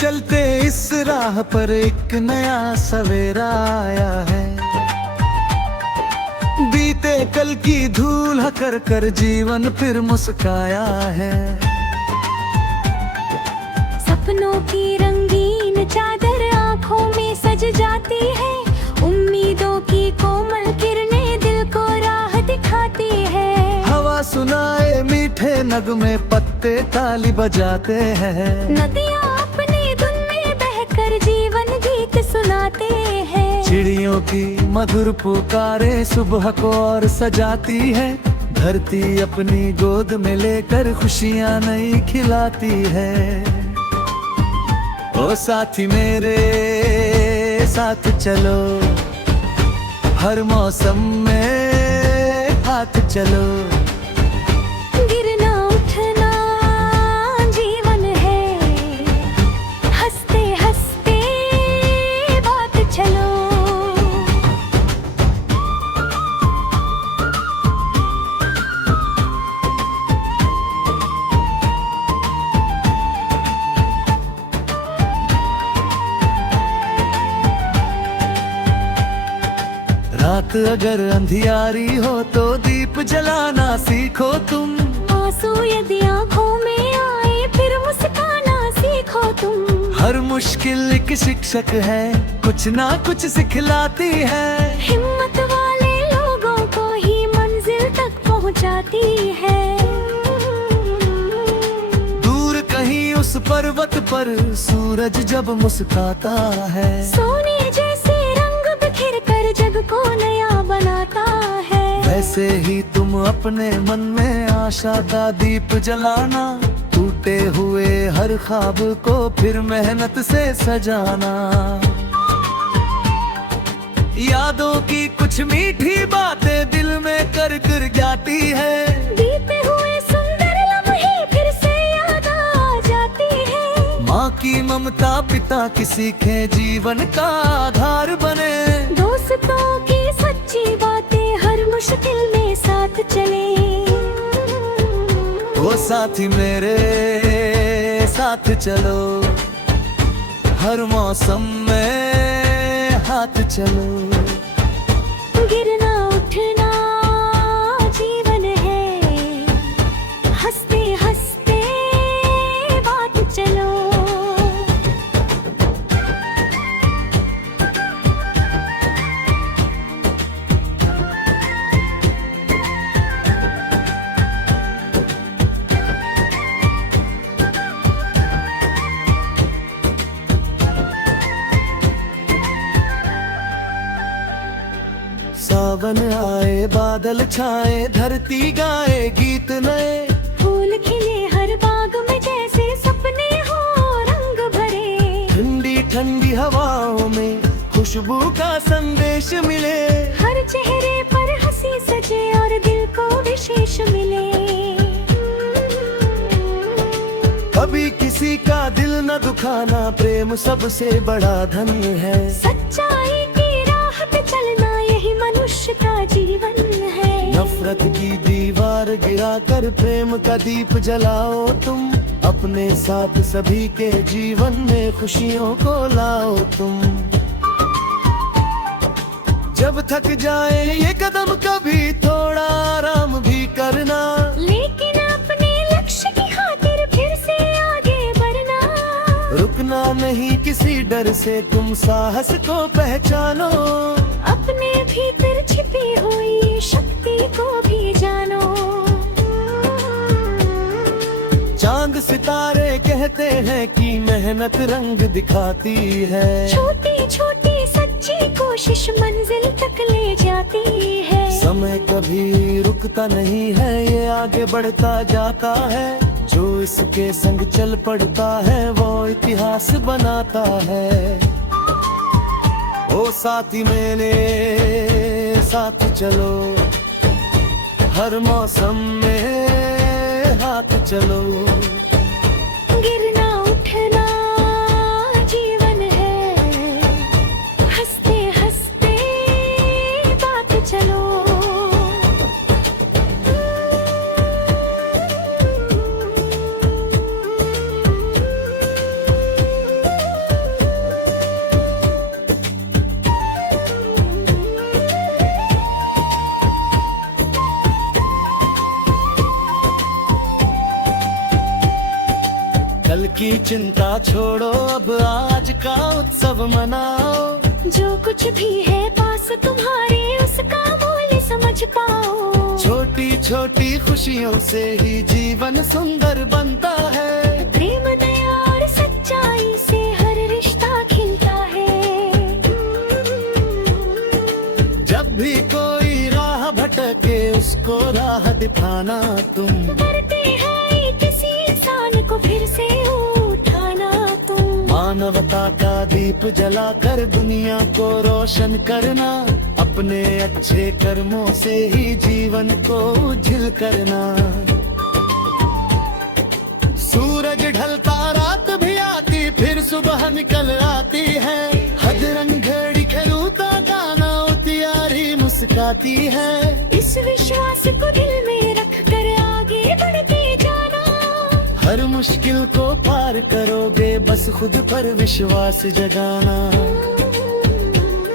चलते इस राह पर एक नया सवेरा आया है। बीते कल की धूल कर कर जीवन फिर मुस्काया है। सपनों की रंगीन चादर आँखों में सज जाती है। उम्मीदों की कोमल किरणें दिल को राह दिखाती है। हवा सुनाए मीठे नगमे, पत्ते ताली बजाते हैं। नदियाँ अपनी धुन में बहकर जीवन गीत सुनाते हैं। चिड़ियों की मधुर पुकारे सुबह को और सजाती है। धरती अपनी गोद में लेकर खुशियाँ नई खिलाती है। ओ साथी मेरे साथ चलो, हर मौसम में हाथ चलो। गिरना उठना जीवन है, हंसते हंसते बात चलो। रात अगर अंधियारी हो तो दीप जलाना सीखो तुम। आंसू यदि आँखों में आए फिर मुस्काना सीखो तुम। हर मुश्किल एक शिक्षक है, कुछ ना कुछ सिखलाती है। हिम्मत वाले लोगों को ही मंजिल तक पहुंचाती है। दूर कहीं उस पर्वत पर सूरज जब मुस्काता है। सोने जैसे रंग बिखेर कर जग को नया बनाता है। वैसे ही तुम अपने मन में आशा का दीप जलाना। टूटे हुए हर ख्वाब को फिर मेहनत से सजाना। यादों की कुछ मीठी बातें दिल में कर कर जाती है। बीते हुए सुंदर लम्हे फिर से याद आ जाती है। माँ की ममता पिता की सीखें जीवन का आधार बने। दोस्तों की सच्ची बातें हर मुश्किल में साथ चले। वो साथी मेरे साथ चलो, हर मौसम में हाथ चलो। गिरना उठना जीवन है, हंसते हंसते बात चलो। सावन आए बादल छाए, धरती गाए गीत नए। फूल खिले हर बाग में जैसे सपने हो रंग भरे। ठंडी ठंडी हवाओं में खुशबू का संदेश मिले। हर चेहरे पर हंसी सजे और दिल को विशेष मिले। कभी किसी का दिल न दुखाना, प्रेम सबसे बड़ा धन है। सच्चाई की राह पे चलना यही मनुष्य का जीवन है। नफरत की दीवार गिराकर प्रेम का दीप जलाओ तुम। अपने साथ सभी के जीवन में खुशियों को लाओ तुम। जब थक जाए ये कदम कभी थोड़ा आराम भी करना। लेकिन अपने लक्ष्य की खातिर फिर से आगे बढ़ना। रुकना नहीं किसी डर से, तुम साहस को पहचानो। अपने भीतर छिपी हुई शक्ति को भी जानो। चांद सितारे कहते हैं कि मेहनत रंग दिखाती है। छोटी छोटी सच्ची कोशिश मंजिल तक ले जाती है। समय कभी रुकता नहीं है, ये आगे बढ़ता जाता है। जो इसके संग चल पड़ता है वो इतिहास बनाता है। ओ साथी मेरे साथ चलो, हर मौसम में हाथ चलो। गिरना उठना जीवन है, हंसते हंसते बात चलो। की चिंता छोड़ो, अब आज का उत्सव मनाओ। जो कुछ भी है पास तुम्हारे, उसका मूल्य समझ पाओ। छोटी छोटी खुशियों से ही जीवन सुंदर बनता है। प्रेम दया और सच्चाई से हर रिश्ता खिलता है। जब भी कोई राह भटके, उसको राह दिखाना तुम। करते हैं किसी इंसान को फिर से उठाना तुम। मानवता का दीप जलाकर दुनिया को रोशन करना, अपने अच्छे कर्मों से ही जीवन को उज्जवल करना। सूरज ढलता रात भी आती, फिर सुबह निकल आती है। हद रंग घड़ी खेलूता गाना, उतियारी मुस्काती है। इस विश्वास को दिल में रख कर आगे बढ़ते जाना। हर मुश्किल को पार करोगे, बस खुद पर विश्वास जगाना।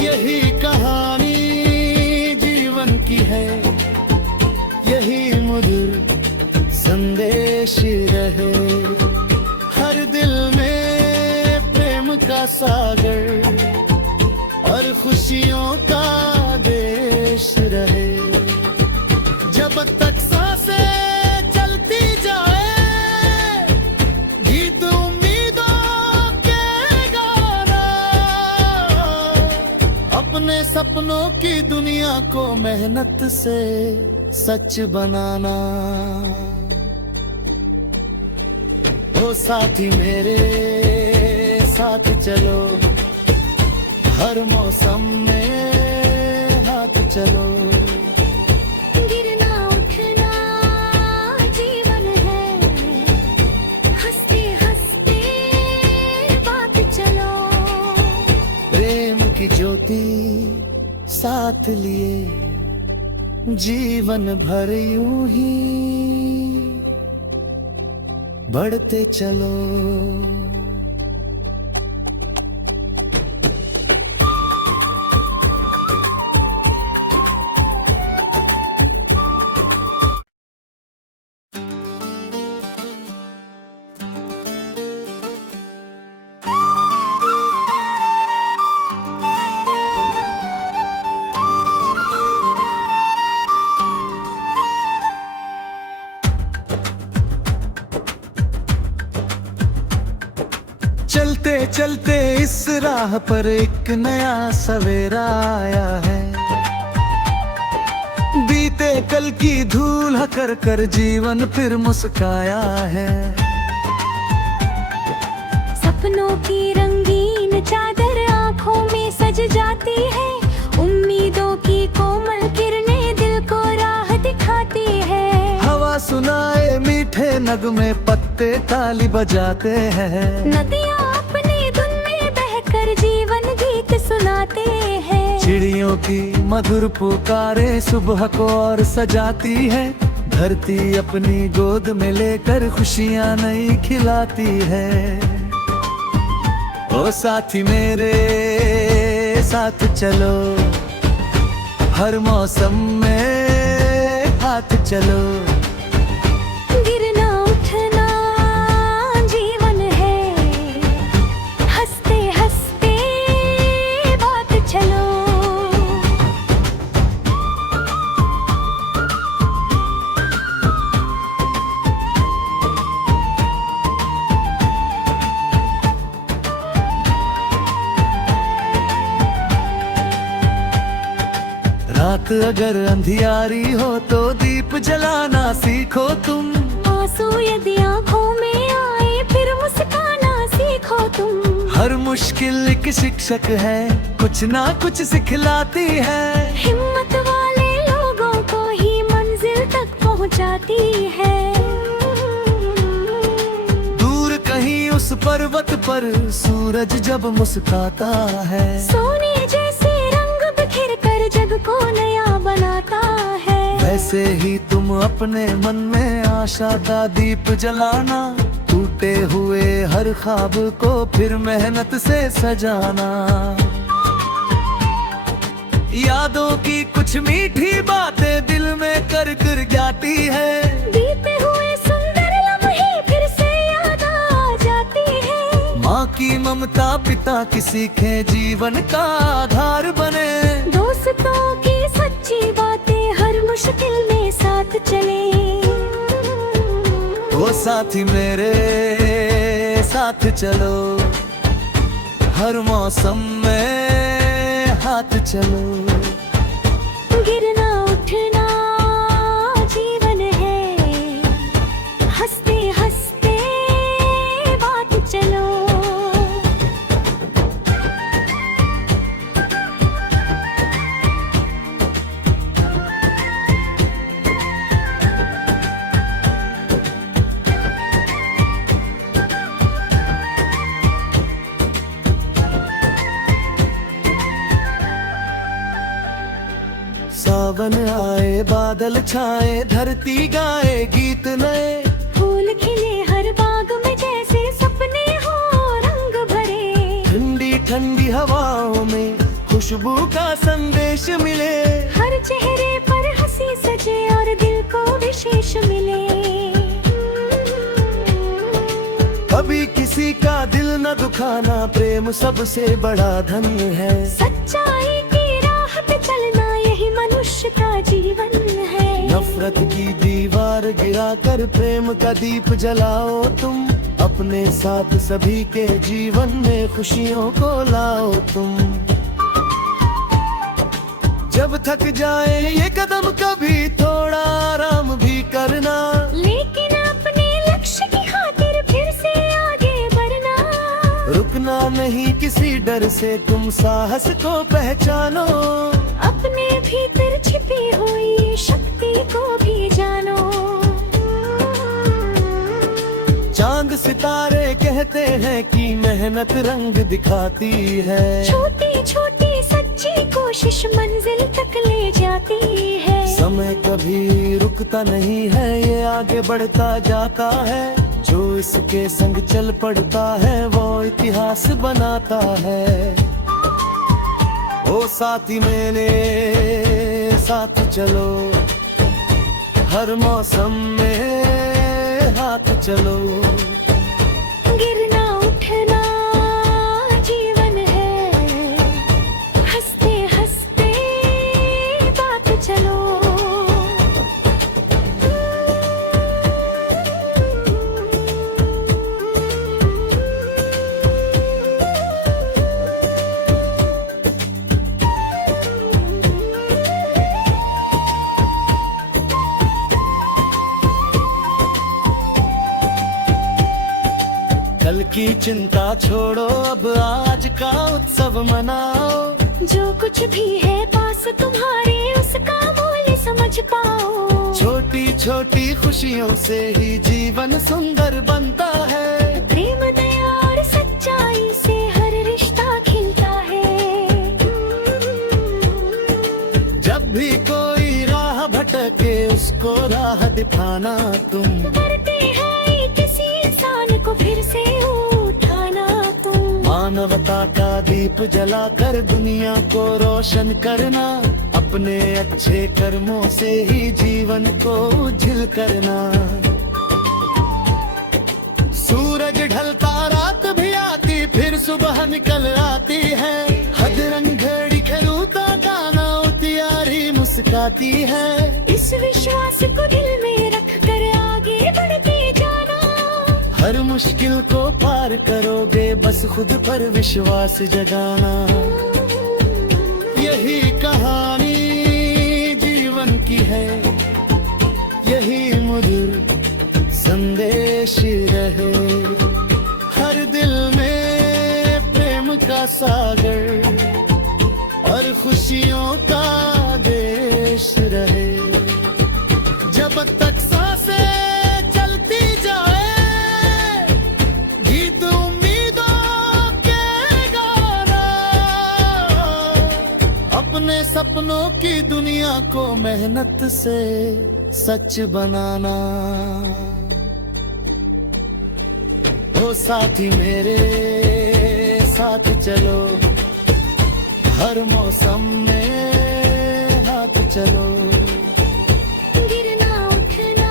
यही कहानी जीवन की है, यही मधुर संदेश रहे। हर दिल में प्रेम का सागर और खुशियों का देश रहे। जब तक सांसें चलती जाए, गीत उम्मीदों के गाना। अपने सपनों की दुनिया को मेहनत से सच बनाना। ओ साथी मेरे साथ चलो, हर मौसम में हाथ चलो। गिरना उठना जीवन है, हंसते हंसते बात चलो। प्रेम की ज्योति साथ लिए, जीवन भर यूं ही बढ़ते चलो। चलते चलते इस राह पर एक नया सवेरा आया है। बीते कल की धूल हकर कर जीवन फिर मुस्काया है। सपनों की रंगीन चादर आँखों में सज जाती है। उम्मीदों की कोमल किरणें दिल को राह दिखाती है। हवा सुनाए मीठे नगमे, पत्ते ताली बजाते हैं। नदियाँ अपनी धुन में बहकर जीवन गीत सुनाते हैं। चिड़ियों की मधुर पुकारे सुबह को और सजाती है। धरती अपनी गोद में लेकर खुशियाँ नई खिलाती है। ओ साथी मेरे साथ चलो, हर मौसम में हाथ चलो। गिरना उठना जीवन है, हंसते हंसते बात चलो। रात अगर अंधियारी हो तो दीप जलाना सीखो तुम। आंसू यदि आँखों में आए फिर मुस्काना सीखो तुम। हर मुश्किल एक शिक्षक है, कुछ ना कुछ सिखलाती है। हिम्मत वाले लोगों को ही मंजिल तक पहुंचाती है। दूर कहीं उस पर्वत पर सूरज जब मुस्काता है। सोने जैसे रंग बिखेर कर जग को नया बनाता है। वैसे ही तुम अपने मन में आशा का दीप जलाना। टूटे हुए हर ख्वाब को फिर मेहनत से सजाना। यादों की कुछ मीठी बातें दिल में कर कर जाती है। बीते हुए सुंदर लम्हे फिर से याद आ जाते ममता पिता की सीखे जीवन का आधार बने। दोस्तों की सच्ची बातें हर मुश्किल में साथ चले। वो साथी मेरे साथ चलो, हर मौसम में हाथ चलो। गिरना उठना जीवन है, हंसते हंसते बात चलो। सावन आए बादल छाए धरती गाए गीत नए। फूल खिले हर बाग में जैसे सपने हो रंग भरे। ठंडी ठंडी हवाओं में खुशबू का संदेश मिले। हर चेहरे पर हंसी सजे और दिल को विशेष मिले। कभी किसी का दिल न दुखाना, प्रेम सबसे बड़ा धन है। सच्चाई की राह पे चलना यही मनुष्य का जीवन है। नफरत की दीवार गिराकर प्रेम का दीप जलाओ तुम। अपने साथ सभी के जीवन में खुशियों को लाओ तुम। जब थक जाए ये कदम कभी थोड़ा आराम भी करना। लेकिन अपने लक्ष्य की खातिर फिर से आगे बढ़ना। रुकना नहीं किसी डर से, तुम साहस को पहचानो। अपने भीतर छिपी हुई शक्ति को भी जानो। चांद सितारे कहते हैं कि मेहनत रंग दिखाती है। छोटी छोटी सच्ची कोशिश मंजिल तक ले जाती है। समय कभी रुकता नहीं है, ये आगे बढ़ता जाता है। जो इसके संग चल पड़ता है वो इतिहास बनाता है। ओ साथी मेरे साथ चलो, हर मौसम में हाथ चलो। गिरना उठना जीवन है, हंसते हंसते बात चलो। कल की चिंता छोड़ो, अब आज का उत्सव मनाओ। जो कुछ भी है पास तुम्हारे उसका मूल्य समझ पाओ। छोटी छोटी खुशियों से ही जीवन सुंदर बनता है। प्रेम दया और सच्चाई से हर रिश्ता खिलता है। जब भी कोई राह भटके उसको राह दिखाना तुम। करते हैं किसी इंसान को फिर से उठाना तुम। मानवता का दीप जलाकर दुनिया को रोशन करना। अपने अच्छे कर्मों से ही जीवन को उज्जवल करना। सूरज ढलता रात भी आती, फिर सुबह निकल आती है। हद रंग घड़ी खरूता दाना उतियारी मुस्काती है। इस विश्वास को दिल में रख कर आगे बढ़ते जाना। हर मुश्किल को पार करोगे, बस खुद पर विश्वास जगाना। यही कहानी जीवन की है, यही मधुर संदेश रहे। हर दिल में प्रेम का सागर और खुशियों का देश रहे। जब तक सांसें चलती जाए, गीत उम्मीदों के गाना। अपने सपनों की दुनिया को मेहनत से सच बनाना। ओ साथी मेरे साथ चलो, हर मौसम में हाथ चलो। गिरना उठना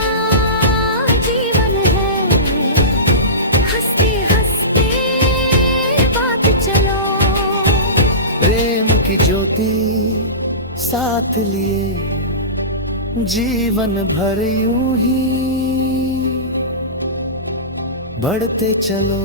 जीवन है, हंसते हंसते साथ लिए जीवन भर यूं ही बढ़ते चलो।